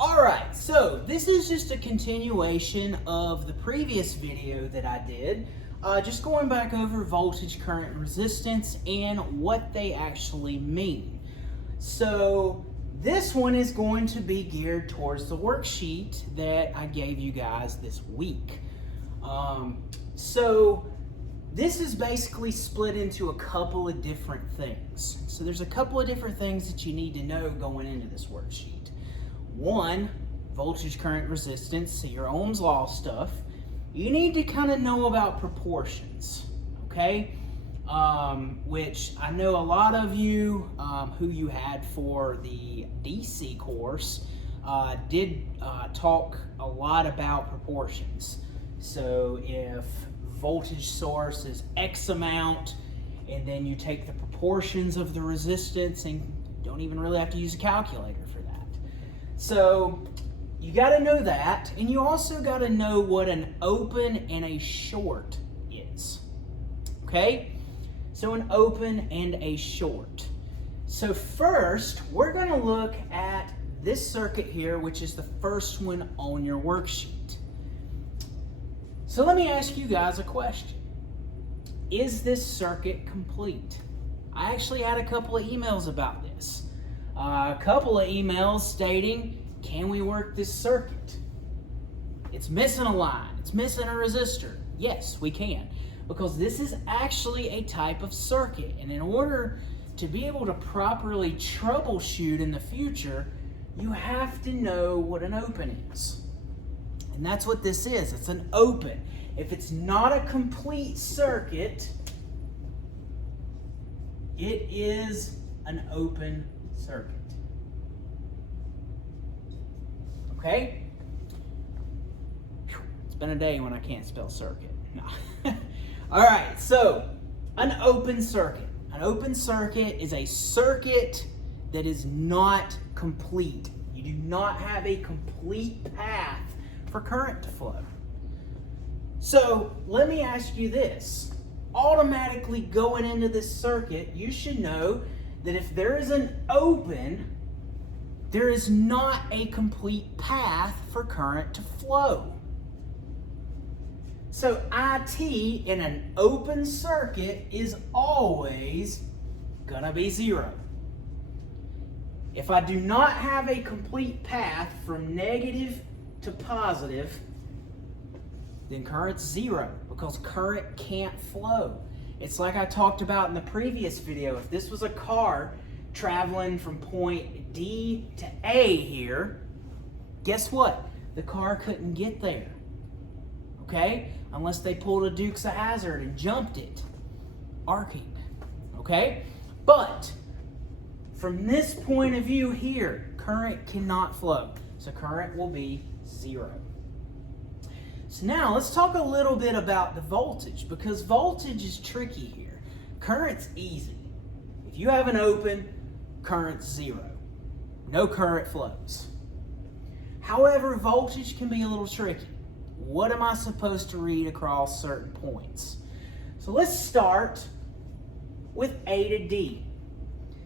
Alright, so this is just a continuation of the previous video that I did. Just going back over voltage, current, and resistance and what they actually mean. So this one is going to be geared towards the worksheet that I gave you guys this week. So this is basically split into a couple of different things. So there's a couple of different things that you need to know going into this worksheet. One, voltage, current, resistance, so your Ohm's law stuff. You need to kind of know about proportions, okay? Which I know a lot of you who you had for the DC course did talk a lot about proportions. So if voltage source is X amount, and then you take the proportions of the resistance, and you don't even really have to use a calculator for that. So you got to know that, and you also got to know what an open and a short is. Okay? So an open and a short. So first, we're going to look at this circuit here, which is the first one on your worksheet. So let me ask you guys a question. Is this circuit complete? I actually had a couple of emails about this. A couple of emails stating, can we work this circuit? It's missing a line, it's missing a resistor. Yes, we can, because this is actually a type of circuit. And in order to be able to properly troubleshoot in the future, you have to know what an open is. And that's what this is. It's an open. If it's not a complete circuit, it is an open circuit. Okay? It's been a day when I can't spell circuit. No. All right, so an open circuit. An open circuit is a circuit that is not complete. You do not have a complete path for current to flow. So let me ask you this. Automatically going into this circuit, you should know that if there is an open, there is not a complete path for current to flow. So IT in an open circuit is always gonna be 0. If I do not have a complete path from negative to positive, then current's 0, because current can't flow. It's like I talked about in the previous video. If this was a car traveling from point D to A here, guess what? The car couldn't get there, okay? Unless they pulled a Dukes of Hazzard and jumped it, arcing, okay? But from this point of view here, current cannot flow, so current will be 0. So now let's talk a little bit about the voltage, because voltage is tricky here. Current's easy. If you have an open, current's 0. No current flows. However, voltage can be a little tricky. What am I supposed to read across certain points? So let's start with A to D.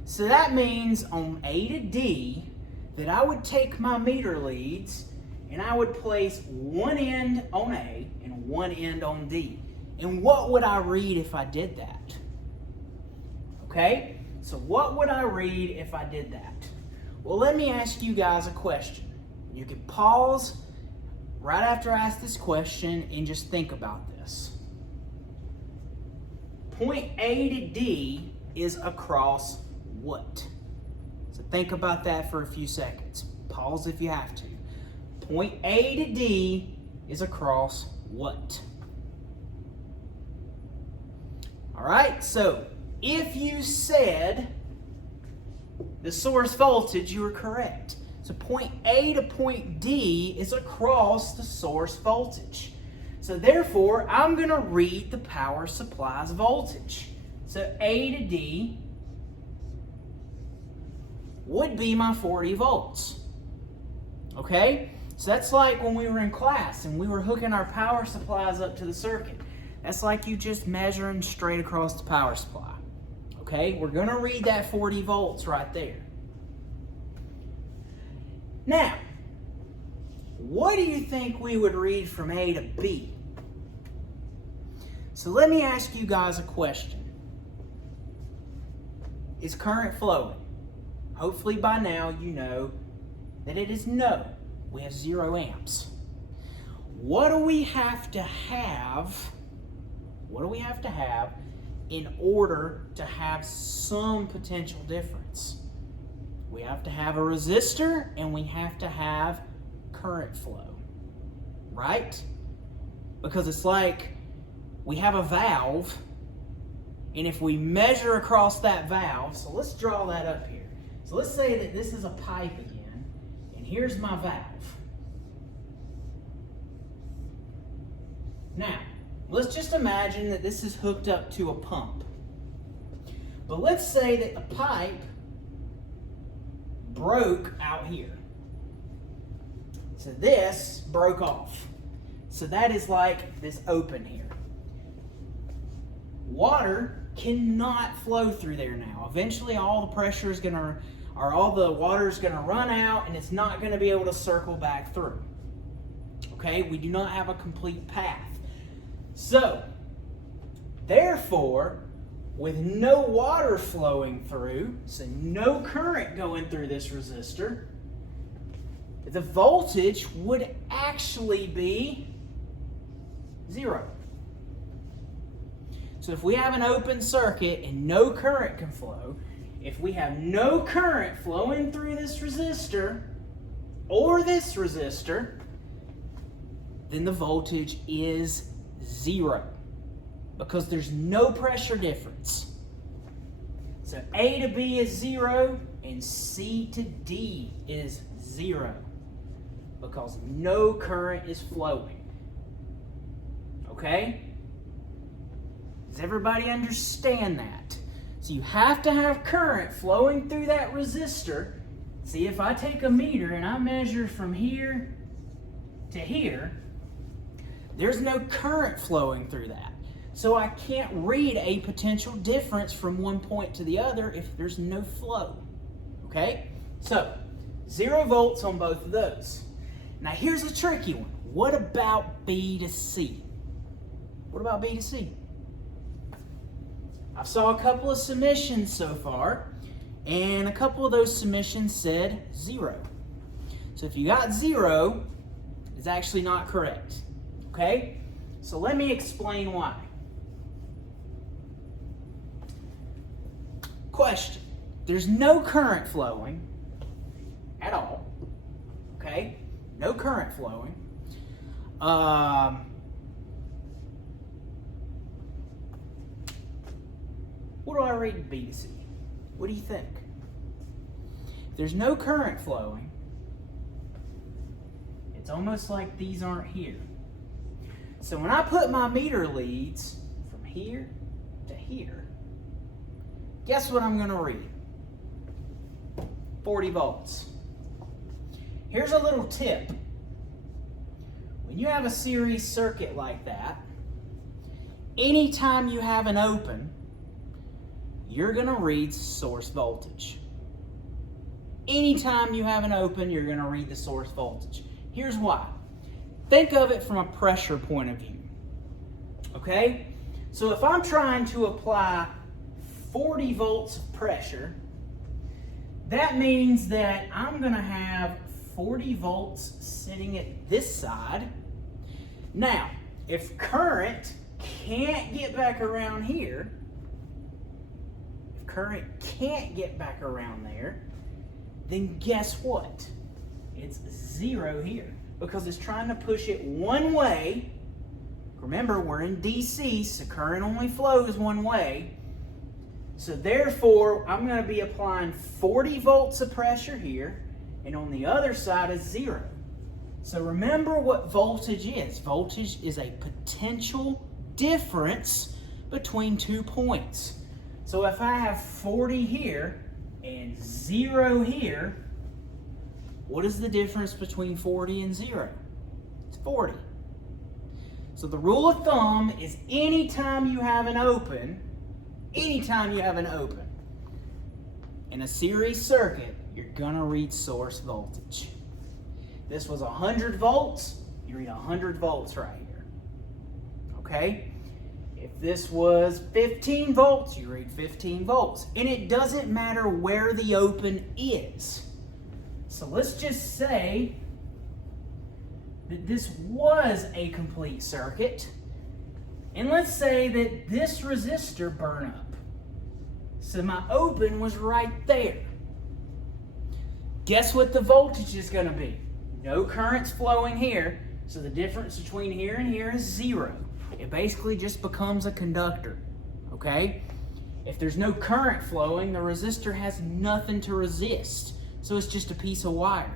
So that means on A to D that I would take my meter leads and I would place one end on A and one end on D. And what would I read if I did that? Okay, so what would I read if I did that? Well, let me ask you guys a question. You can pause right after I ask this question and just think about this. Point A to D is across what? So think about that for a few seconds. Pause if you have to. Point A to D is across what? All right, so if you said the source voltage, you were correct. So point A to point D is across the source voltage. So therefore, I'm going to read the power supply's voltage. So A to D would be my 40 volts. Okay? So that's like when we were in class and we were hooking our power supplies up to the circuit. That's like you just measuring straight across the power supply. Okay? We're going to read that 40 volts right there. Now, what do you think we would read from A to B? So let me ask you guys a question. Is current flowing? Hopefully by now you know that it is no. We have 0 amps. What do we have to have? What do we have to have in order to have some potential difference? We have to have a resistor and we have to have current flow, right? Because it's like we have a valve, and if we measure across that valve, so let's draw that up here. So let's say that this is a pipe again, and here's my valve. Now, let's just imagine that this is hooked up to a pump. But let's say that the pipe broke out here. So this broke off. So that is like this open here. Water cannot flow through there now. Eventually all the pressure is going to, or all the water is going to run out, and it's not going to be able to circle back through. Okay, we do not have a complete path. So, therefore, with no water flowing through, so no current going through this resistor, the voltage would actually be 0. So if we have an open circuit and no current can flow, if we have no current flowing through this resistor or this resistor, then the voltage is 0 because there's no pressure difference. So A to B is 0 and C to D is 0 because no current is flowing. Okay? Does everybody understand that? So you have to have current flowing through that resistor. See, if I take a meter and I measure from here to here, there's no current flowing through that. So I can't read a potential difference from one point to the other if there's no flow. Okay? So, 0 volts on both of those. Now here's a tricky one. What about B to C? What about B to C? I saw a couple of submissions so far, and a couple of those submissions said 0. So if you got 0, it's actually not correct. Okay? So let me explain why. Question. There's no current flowing at all. Okay? No current flowing. What do I read in B to C? What do you think? If there's no current flowing, it's almost like these aren't here. So when I put my meter leads from here to here, guess what I'm going to read? 40 volts. Here's a little tip. When you have a series circuit like that, anytime you have an open, you're going to read source voltage. Anytime you have an open, you're going to read the source voltage. Here's why. Think of it from a pressure point of view. Okay? So if I'm trying to apply 40 volts of pressure, that means that I'm going to have 40 volts sitting at this side. Now, if current can't get back around here, current can't get back around there, then guess what? It's 0 here because it's trying to push it one way. Remember, we're in DC, so current only flows one way. So therefore, I'm going to be applying 40 volts of pressure here, and on the other side is 0. So remember what voltage is. Voltage is a potential difference between 2 points. So if I have 40 here and 0 here, what is the difference between 40 and 0? It's 40. So the rule of thumb is anytime you have an open, in a series circuit, you're going to read source voltage. This was 100 volts, you read 100 volts right here. Okay? If this was 15 volts, you read 15 volts. And it doesn't matter where the open is. So let's just say that this was a complete circuit. And let's say that this resistor burned up. So my open was right there. Guess what the voltage is going to be? No currents flowing here, so the difference between here and here is 0. It basically just becomes a conductor, okay? If there's no current flowing, the resistor has nothing to resist, so it's just a piece of wire.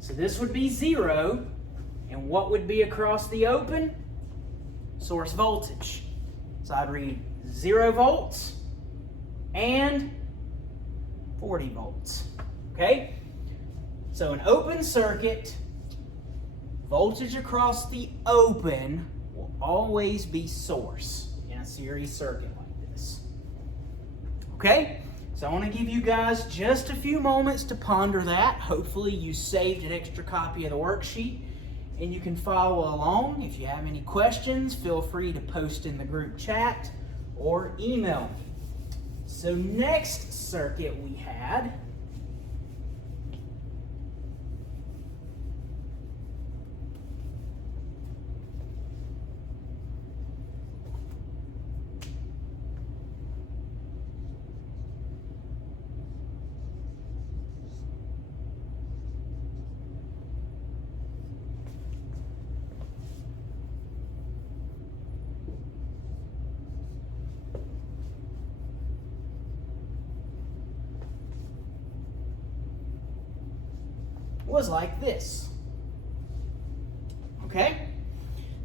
So this would be 0, and what would be across the open? Source voltage. So I'd read 0 volts and 40 volts, okay? So an open circuit, voltage across the open will always be source in a series circuit like this. Okay? So I want to give you guys just a few moments to ponder that. Hopefully you saved an extra copy of the worksheet and you can follow along. If you have any questions, feel free to post in the group chat or email me. So next circuit we had was like this. Okay?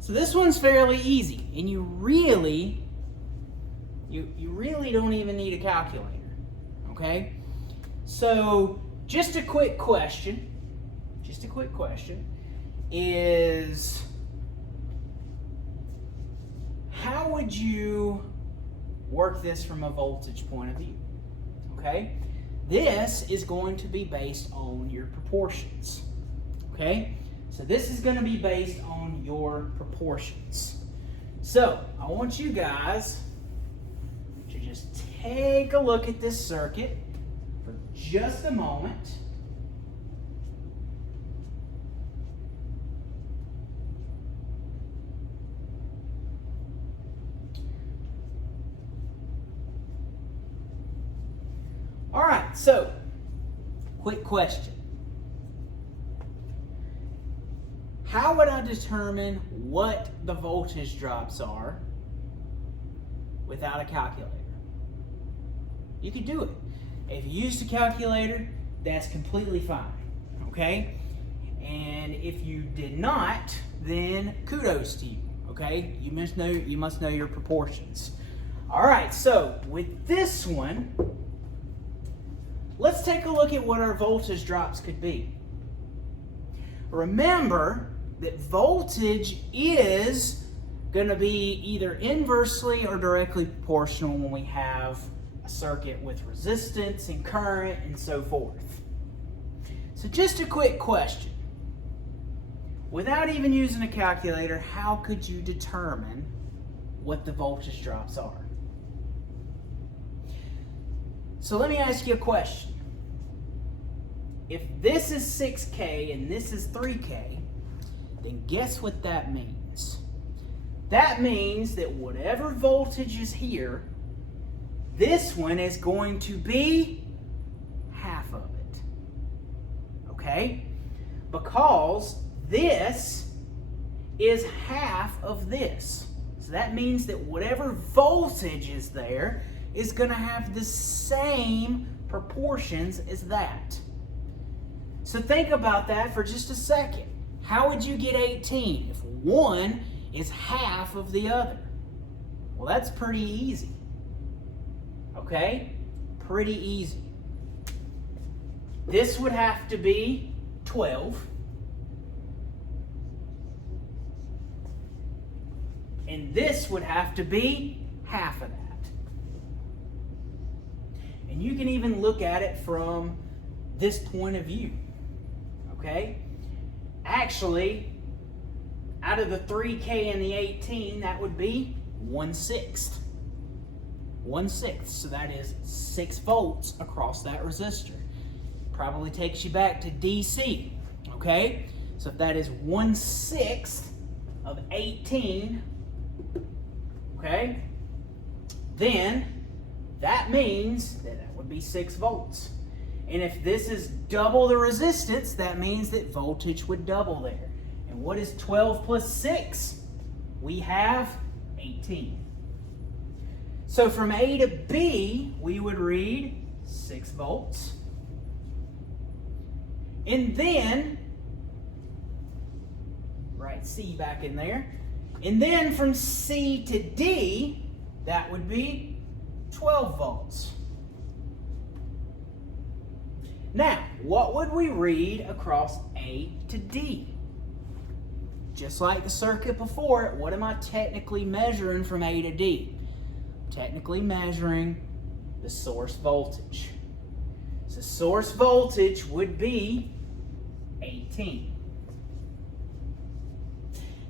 So this one's fairly easy, and you really don't even need a calculator. Okay? So just a quick question is, how would you work this from a voltage point of view? Okay? This is going to be based on your proportions, okay? So this is going to be based on your proportions. So I want you guys to just take a look at this circuit for just a moment. All right, so quick question. How would I determine what the voltage drops are without a calculator? You could do it. If you used a calculator, that's completely fine, okay? And if you did not, then kudos to you, okay? You must know your proportions. All right, so with this one, let's take a look at what our voltage drops could be. Remember that voltage is going to be either inversely or directly proportional when we have a circuit with resistance and current and so forth. So just a quick question. Without even using a calculator, how could you determine what the voltage drops are? So let me ask you a question. If this is 6K and this is 3K, then guess what that means? That means that whatever voltage is here, this one is going to be half of it. Okay? Because this is half of this. So that means that whatever voltage is there is going to have the same proportions as that. So think about that for just a second. How would you get 18 if one is half of the other? Well, that's pretty easy. Okay? Pretty easy. This would have to be 12. And this would have to be half of that. And you can even look at it from this point of view. Okay? Actually, out of the 3K and the 18, that would be 1/6. 1/6. So that is 6 volts across that resistor. Probably takes you back to DC. Okay? So if that is 1/6 of 18, okay, then that means that would be 6 volts. And if this is double the resistance, that means that voltage would double there. And what is 12 plus 6? We have 18. So from A to B, we would read 6 volts. And then, write C back in there. And then from C to D, that would be 12 volts. Now, what would we read across A to D? Just like the circuit before it, what am I technically measuring from A to D? Technically measuring the source voltage. So source voltage would be 18.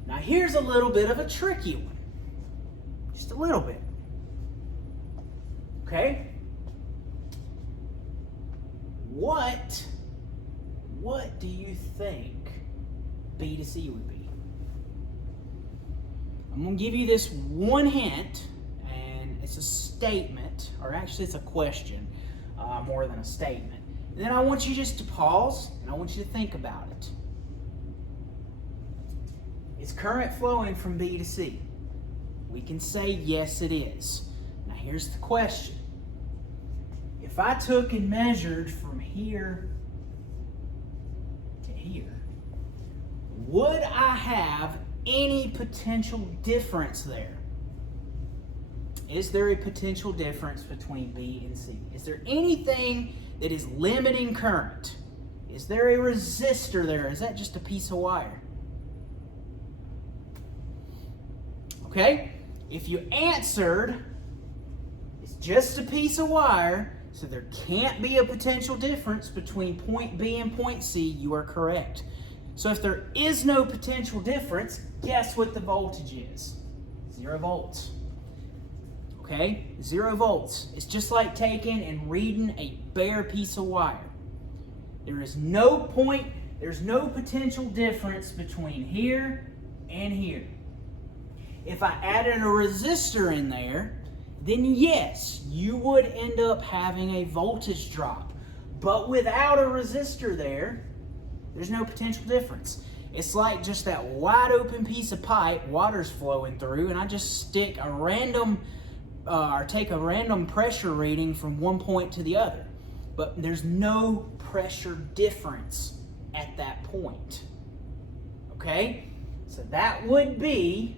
Now here's a little bit of a tricky one. Just a little bit. Okay? What do you think B to C would be? I'm going to give you this one hint, and it's a statement, or actually it's a question more than a statement. And then I want you just to pause, and I want you to think about it. Is current flowing from B to C? We can say yes it is. Now here's the question. If I took and measured from here to here, would I have any potential difference there? Is there a potential difference between B and C? Is there anything that is limiting current? Is there a resistor there? Is that just a piece of wire? Okay? If you answered, it's just a piece of wire, so there can't be a potential difference between point B and point C, you are correct. So if there is no potential difference, guess what the voltage is? 0 volts. Okay? 0 volts. It's just like taking and reading a bare piece of wire. There is no there's no potential difference between here and here. If I added a resistor in there, then yes, you would end up having a voltage drop. But without a resistor there, there's no potential difference. It's like just that wide open piece of pipe, water's flowing through, and I just stick a random, or take a random pressure reading from one point to the other. But there's no pressure difference at that point. Okay? So that would be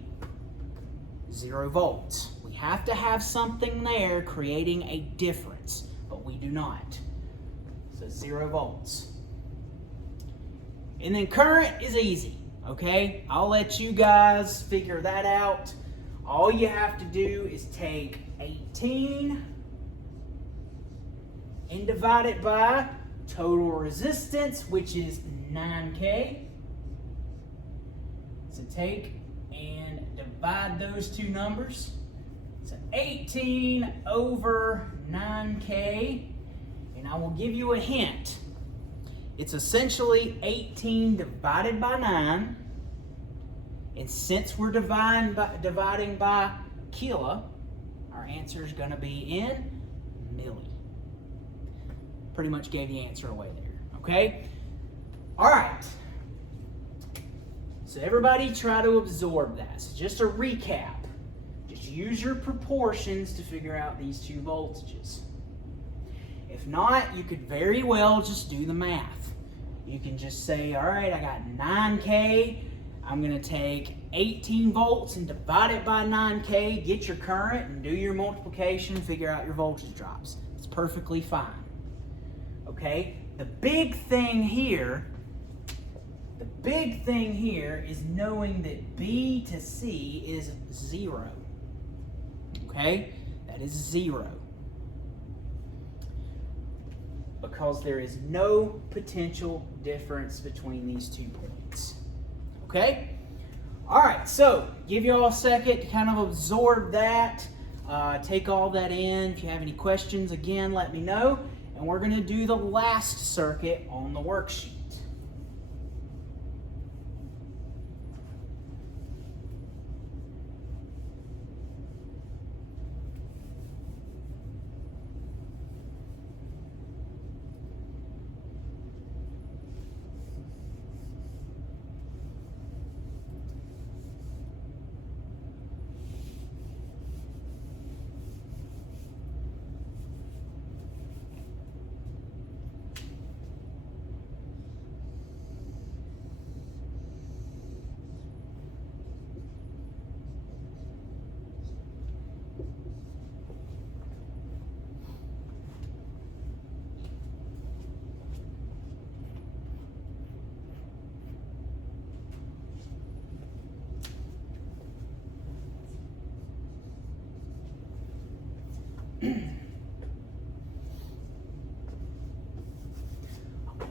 0 volts. We have to have something there creating a difference, but we do not. So 0 volts. And then current is easy, okay? I'll let you guys figure that out. All you have to do is take 18 and divide it by total resistance, which is 9K. So take and divide those two numbers. So 18 over 9K, and I will give you a hint. It's essentially 18 divided by 9, and since we're dividing by kilo, our answer is going to be in milli. Pretty much gave the answer away there, okay? All right. So everybody try to absorb that. So just a recap. Just use your proportions to figure out these two voltages. If not, you could very well just do the math. You can just say, all right, I got 9K. I'm going to take 18 volts and divide it by 9K, get your current, and do your multiplication, figure out your voltage drops. It's perfectly fine. Okay? The big thing here is knowing that B to C is 0. Okay? That is 0. Because there is no potential difference between these 2 points. Okay? All right, so give you all a second to kind of absorb that, take all that in. If you have any questions, again, let me know. And we're going to do the last circuit on the worksheet.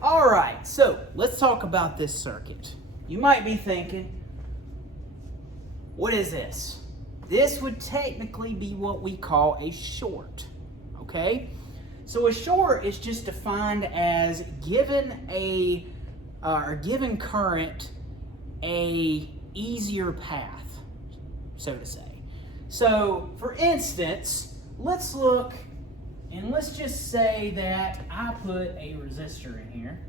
All right, so let's talk about this circuit. You might be thinking, what is this? This would technically be what we call a short, okay? So a short is just defined as given current a easier path, so to say. So for instance, let's look and let's just say that I put a resistor in here.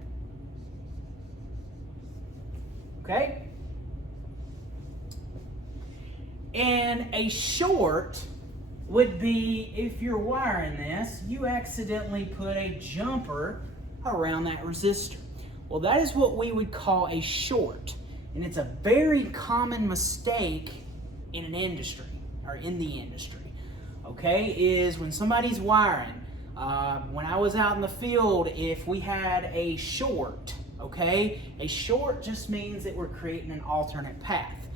Okay? And a short would be if you're wiring this, you accidentally put a jumper around that resistor. Well, that is what we would call a short. And it's a very common mistake in an industry, or in the industry. Okay, is when somebody's wiring. When I was out in the field, if we had a short, okay, a short just means that we're creating an alternate path.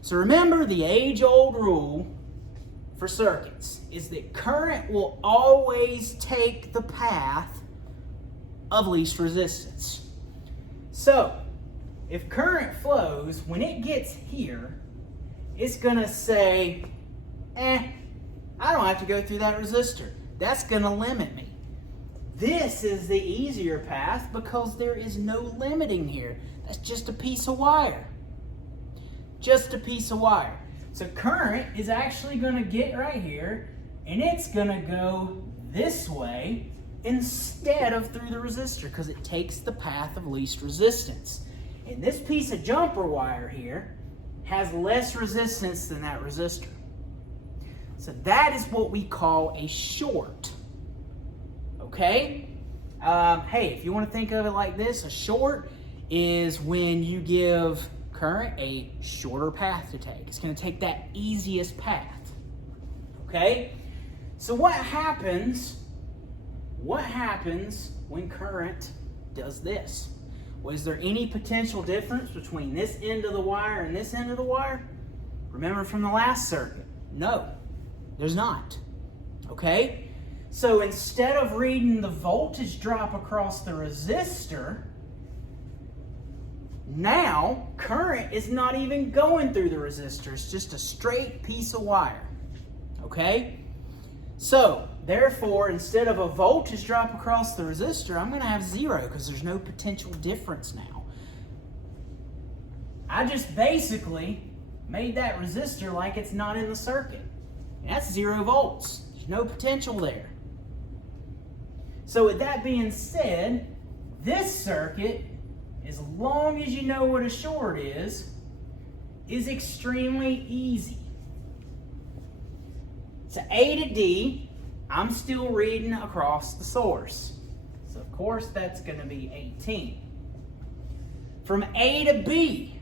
So remember, the age-old rule for circuits is that current will always take the path of least resistance. So if current flows, when it gets here, it's going to say, I don't have to go through that resistor. That's going to limit me. This is the easier path because there is no limiting here. That's just a piece of wire. Just a piece of wire. So current is actually going to get right here, and it's going to go this way instead of through the resistor because it takes the path of least resistance. And this piece of jumper wire here has less resistance than that resistor. So that is what we call a short. Okay? Hey, if you want to think of it like this, a short is when you give current a shorter path to take. It's going to take that easiest path. Okay? So what happens when current does this? Well, is there any potential difference between this end of the wire and this end of the wire? Remember from the last circuit? No. There's not, okay? So instead of reading the voltage drop across the resistor, now current is not even going through the resistor. It's just a straight piece of wire, okay? So therefore, instead of a voltage drop across the resistor, I'm going to have 0 because there's no potential difference now. I just basically made that resistor like it's not in the circuit. And that's 0 volts. There's no potential there. So with that being said, this circuit, as long as you know what a short is extremely easy. So A to D, I'm still reading across the source. So of course that's going to be 18. From A to B,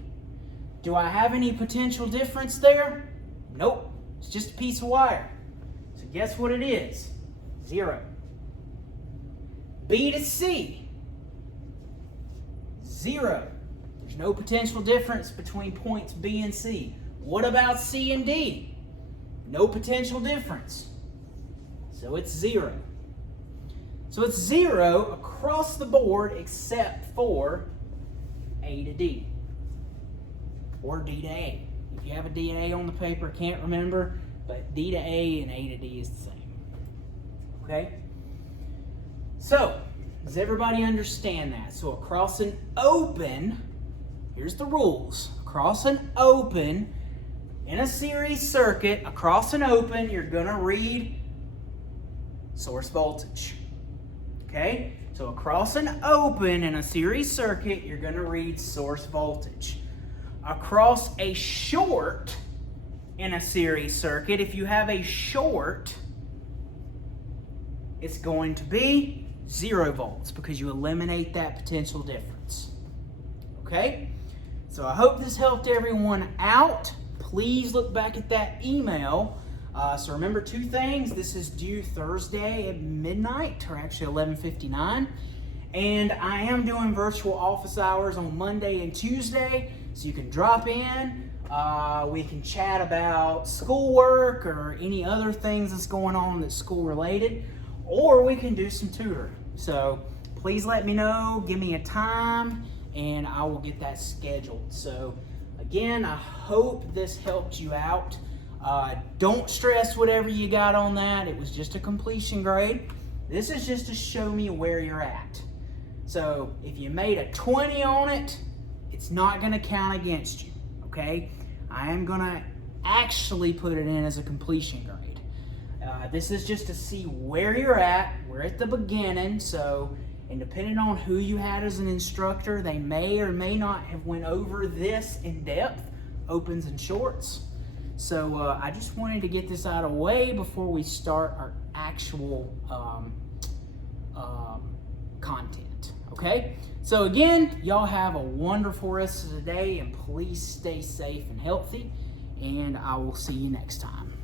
do I have any potential difference there? Nope. It's just a piece of wire. So guess what it is? 0. B to C. 0. There's no potential difference between points B and C. What about C and D? No potential difference. So it's 0. So it's 0 across the board except for A to D. or D to A. If you have a D to A on the paper, can't remember, but D to A and A to D is the same. Okay? So, does everybody understand that? So across an open, here's the rules. Across an open, in a series circuit, across an open, you're going to read source voltage. Okay? So across an open in a series circuit, you're going to read source voltage. Across a short in a series circuit, if you have a short, it's going to be 0 volts because you eliminate that potential difference. Okay? So I hope this helped everyone out. Please look back at that email. So remember 2 things. This is due Thursday at midnight, or actually 11:59. And I am doing virtual office hours on Monday and Tuesday. So you can drop in. We can chat about schoolwork or any other things that's going on that's school related. Or we can do some tutoring. So please let me know. Give me a time and I will get that scheduled. So again, I hope this helped you out. Don't stress whatever you got on that. It was just a completion grade. This is just to show me where you're at. So if you made a 20 on it, it's not going to count against you, okay? I am going to actually put it in as a completion grade. This is just to see where you're at. We're at the beginning, so and depending on who you had as an instructor, they may or may not have went over this in depth, opens and shorts. So I just wanted to get this out of the way before we start our actual content, okay? So again, y'all have a wonderful rest of the day and please stay safe and healthy, and I will see you next time.